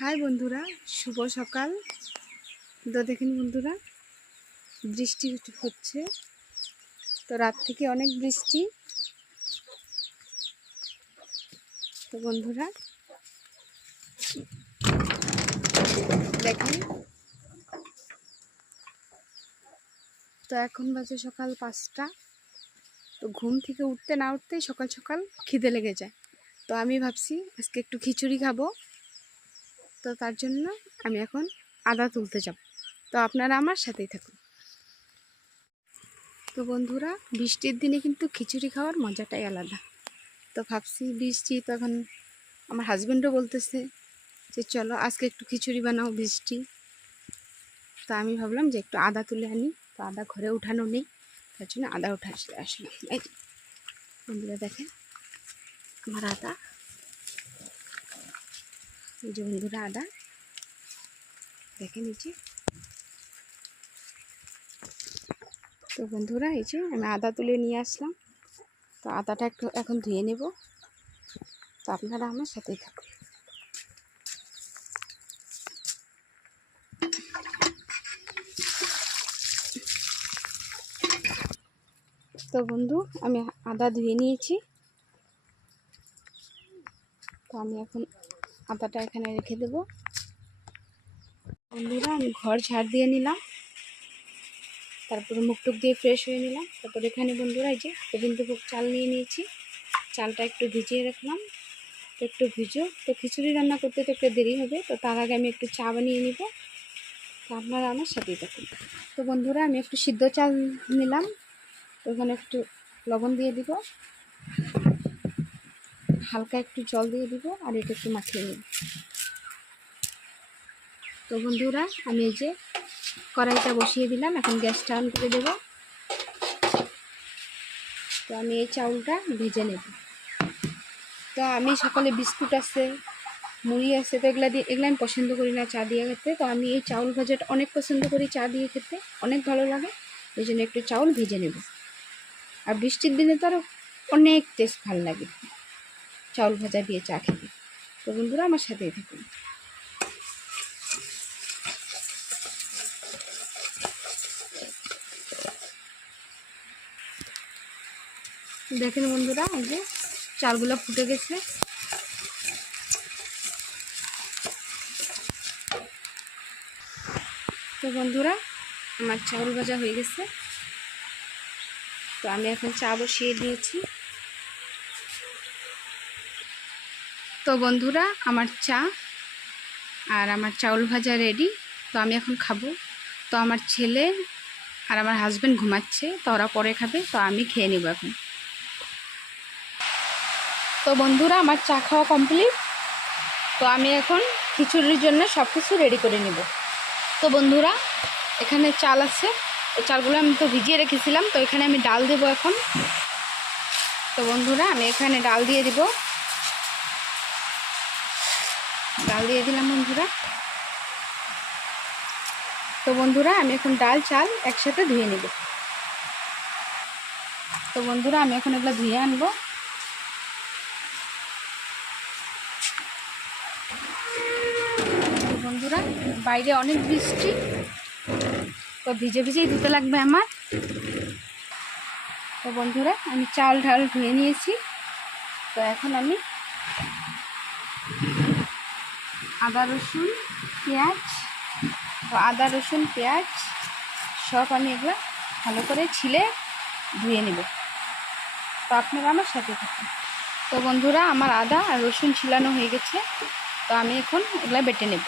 High বন্ধুরা, শুভ সকাল। তো দেখেন বন্ধুরা, বৃষ্টি হচ্ছে। তো রাত থেকে অনেক বৃষ্টি। তো বন্ধুরা দেখেন, তো এখন বাজে সকাল 5টা। তো ঘুম থেকে উঠতে না উঠতেই সকাল সকাল খিদে লেগে যায়। তো আমি ভাবছি আজকে একটু খিচুড়ি খাবো। তো তার জন্য আমি এখন আদা তুলতে যাব। তো আপনারা আমার সাথেই থাকুন। তো বন্ধুরা, বৃষ্টির দিনে কিন্তু খিচুড়ি খাওয়ার মজাটাই আলাদা। তো ভাবছি বৃষ্টি, তখন আমার হাজব্যান্ডও বলতেছে যে চলো আজকে একটু খিচুড়ি বানাও, বৃষ্টি। তো আমি ভাবলাম যে একটু আদা তুলে আনি। তো আদা ঘরে উঠানো নেই, তার জন্য আদা উঠে আসলাম। এই বন্ধুরা দেখেন আমার আদা, এই যে বন্ধুরা আদা দেখেন, এই যে। তো বন্ধুরা এই যে আমি আদা তুলে নিয়ে আসলাম। তো আদাটা একটু এখন ধুয়ে নেব। তো আপনারা আমার সাথেই থাকুন। তো বন্ধু, আমি আদা ধুয়ে নিয়েছি। তো আমি এখন আদাটা এখানে রেখে দেব। বন্ধুরা আমি ঘর ঝাড় দিয়ে নিলাম, তারপরে মুখ টুক দিয়ে ফ্রেশ হয়ে নিলাম। তারপর এখানে বন্ধুরা এই যে গোবিন্দভোগ চাল নিয়ে নিয়েছি। চালটা একটু ভিজিয়ে রাখলাম। তো একটু ভিজো, তো খিচুড়ি রান্না করতে তো একটু দেরি হবে। তো তার আগে আমি একটু চা বানিয়ে নিব। তো আপনারা আমার সাথেই থাকুন। তো বন্ধুরা আমি একটু সিদ্ধ চাল নিলাম। ওখানে একটু লবণ দিয়ে দিব, হালকা একটু জল দিয়ে দিব, আর এটা একটু মাখিয়ে নিব। তো বন্ধুরা আমি এই যে কড়াইটা বসিয়ে দিলাম, এখন গ্যাসটা অন করে দেব। তো আমি এই চাউলটা ভেজে নেব। তো আমি সকালে বিস্কুট আছে, মুড়ি আছে, তো এগুলো আমি পছন্দ করি না চা দিয়ে খেতে। তো আমি এই চাউল ভাজাটা অনেক পছন্দ করি, চা দিয়ে খেতে অনেক ভালো লাগে। এই জন্য একটু চাউল ভেজে নেব। আর বৃষ্টির দিনে তো আরও অনেক টেস্ট ভালো লাগে চাউল ভাজা দিয়ে চা খেতে। তো বন্ধুরা আমার সাথেই থাকুন। দেখেন বন্ধুরা, এই যে চালগুলো ফুটে গেছে। তো বন্ধুরা আমার চাউল ভাজা হয়ে গেছে। তো আমি এখন চা বসিয়ে দিয়েছি। তো বন্ধুরা আমার চা আর আমার চাউল ভাজা রেডি। তো আমি এখন খাবো। তো আমার ছেলে আর আমার হাজব্যান্ড ঘুমাচ্ছে, তো ওরা পরে খাবে। তো আমি খেয়ে নেব এখন। তো বন্ধুরা আমার চা খাওয়া কমপ্লিট। তো আমি এখন খিচুড়ির জন্য সব কিছু রেডি করে নেব। তো বন্ধুরা এখানে চাল আছে, তো চালগুলো আমি তো ভিজিয়ে রেখেছিলাম। তো এখানে আমি ডাল দেব এখন। তো বন্ধুরা আমি এখানে ডাল দিয়ে দিব। ডাল দিয়ে দিলাম বন্ধুরা। তো বন্ধুরা আমি এখন ডাল চাল একসাথে ধুয়ে নেব। তো বন্ধুরা আমি এখন এগুলো ধুয়ে আনবো। তো বন্ধুরা বাইরে অনেক বৃষ্টি, তো ভিজে ভিজেই ধুতে লাগবে আমার। তো বন্ধুরা আমি চাল ঢাল ধুয়ে নিয়েছি। তো এখন আমি আদা রসুন পেঁয়াজ, তো আদা রসুন পেঁয়াজ সব আমি এগুলো ভালো করে ছিলে ধুয়ে নেব। তো আপনারা আমার সাথে থাকুন। তো বন্ধুরা আমার আদা আর রসুন ছিলানো হয়ে গেছে। তো আমি এখন এগুলো বেটে নেব।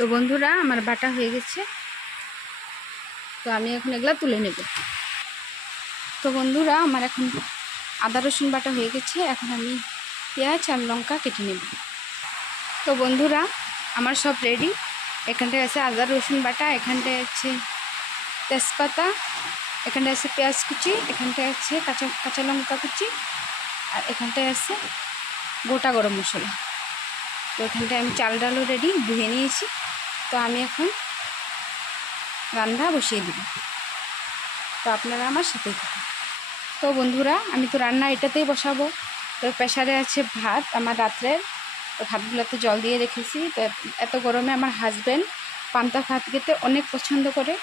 তো বন্ধুরা আমার বাটা হয়ে গেছে। তো আমি এখন এগুলো তুলে নেব। তো বন্ধুরা আমার এখন আদা রসুন বাটা হয়ে গেছে, এখন আমি পেঁয়াজ আর লঙ্কা কেটে নেব। তো বন্ধুরা আমার সব রেডি। এখানটায় আছে আদা রসুন বাটা, এখানটায় আছে তেজপাতা, এখানটায় আছে পেঁয়াজ কুচি, এখানটায় আছে কাঁচা লঙ্কা কুচি, আর এখানটায় আছে গোটা গরম মশলা। তো এখানটায় আমি চাল ডালও রেডি ধুয়ে নিয়েছি। তো আমি এখন রান্না বসিয়ে দিব। তো আপনারা আমার সাথেই থাকুন। তো বন্ধুরা আমি তো রান্না এটাতেই বসাবো। তো প্রেশারে আছে ভাত আমার রাত্রের, তো ভাতগুলোতে জল দিয়ে রেখেছি। তো এত গরমে আমার হাজব্যান্ড পান্তা ভাত খেতে অনেক পছন্দ করে,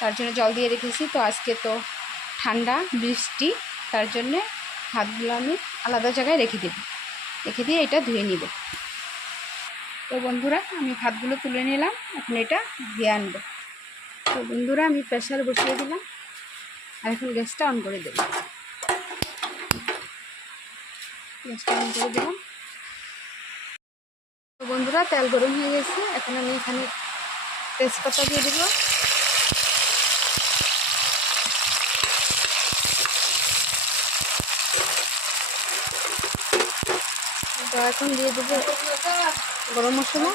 তার জন্য জল দিয়ে রেখেছি। তো আজকে তো ঠান্ডা বৃষ্টি, তার জন্যে ভাতগুলো আমি আলাদা জায়গায় রেখে দিয়ে এটা ধুয়ে নিব। তো বন্ধুরা আমি ভাতগুলো তুলে নিলাম, এখন এটা ধুয়ে আনবো। তো বন্ধুরা আমি প্রেশার বসিয়ে দিলাম, আর এখন গ্যাসটা অন করে দেব। গ্যাসটা অন করে দিলাম। তো বন্ধুরা তেল গরম হয়ে গেছে, এখন আমি এখানে তেজপাতা দিয়ে দেবো। তো এখন দিয়ে দেবো গরম মশলা,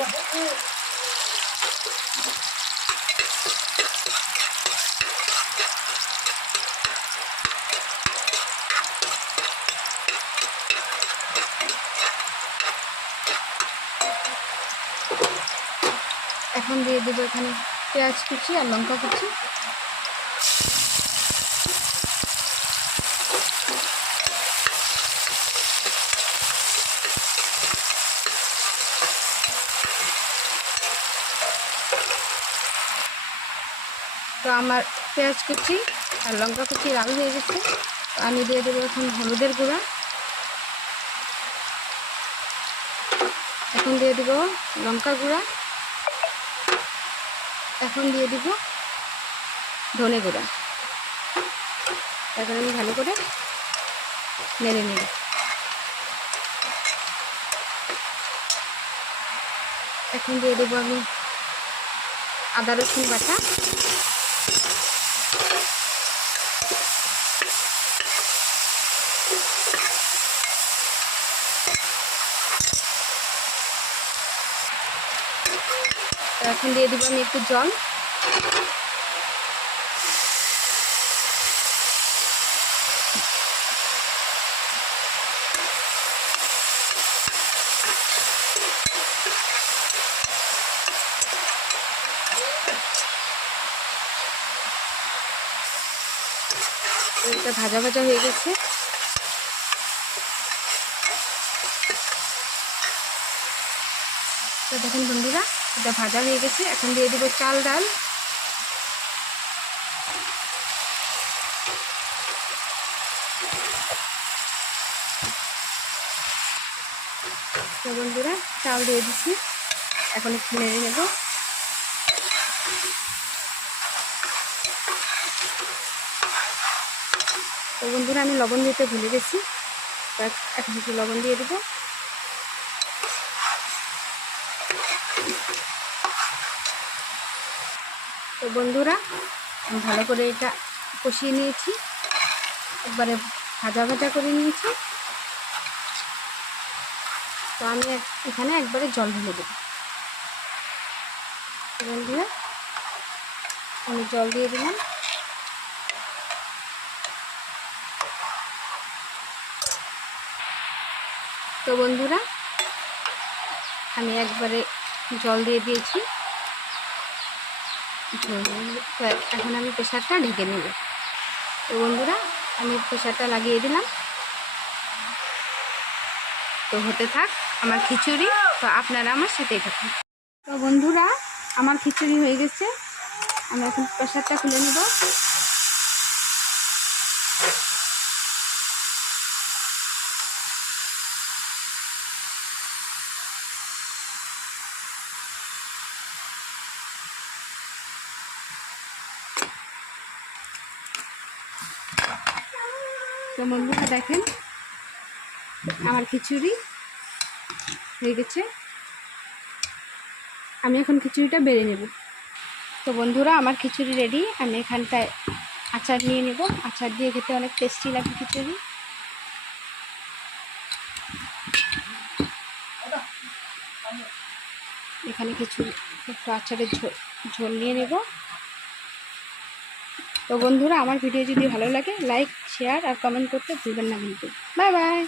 এখন দিয়ে দেবো এখানে পেঁয়াজ কুচি আর লঙ্কা কুচি। তো আমার পেঁয়াজ কুচি আর লঙ্কা কুচি লাল হয়ে গেছে। তো আমি দিয়ে দেবো এখন হলুদের গুঁড়া, এখন দিয়ে দেবো লঙ্কা গুঁড়া, এখন দিয়ে দেবো ধনে গুঁড়া। এখন আমি ভালো করে নেড়ে নেব। এখন দিয়ে দেবো আমি আদা রসুন বাটা, এখন দিয়ে দেবো আমি একটু জল। এটা ভাজা ভাজা হয়ে গেছে। তো দেখুন বন্ধুরা এটা ভাজা হয়ে গেছে, এখন দিয়ে দেবো চাল ডাল। তো বন্ধুরা চাল দিয়ে দিচ্ছি, এখন একটু নেড়ে নেব। তো বন্ধুরা আমি লবণ দিতে ভুলে গেছি, এখন একটু লবণ দিয়ে দেবো। তো বন্ধুরা আমি ভালো করে এটা কষিয়ে নিয়েছি, একবারে ভাজা ভাজা করে নিয়েছি। তো আমি এখানে একবারে জল ঢেলে দেব। বন্ধুরা আমি জল দিয়ে দিলাম। তো বন্ধুরা আমি একবারে জল দিয়ে দিয়েছি। তো এখন আমি প্রেশারটা ঢেকে নেব। তো বন্ধুরা আমি প্রেশারটা লাগিয়ে দিলাম। তো হতে থাক আমার খিচুড়ি, তো আপনারা আমার সাথেই থাকুন। তো বন্ধুরা আমার খিচুড়ি হয়ে গেছে, আমি এখন প্রেশারটা খুলে নেব। তো বন্ধুরা দেখেন আমার খিচুড়ি হয়ে গেছে, আমি এখন খিচুড়িটা বেড়ে নেব। তো বন্ধুরা আমার খিচুড়ি রেডি, আমি এখানটায় আচার নিয়ে নেব, আচার দিয়ে খেতে অনেক টেস্টি লাগে খিচুড়ি। এখানে কিছু একটু আচারের ঝোল নিয়ে নেব। তো বন্ধুরা, আমার ভিডিও যদি ভালো লাগে লাইক শেয়ার আর কমেন্ট করতে ভুলবেন না কিন্তু। Bye bye.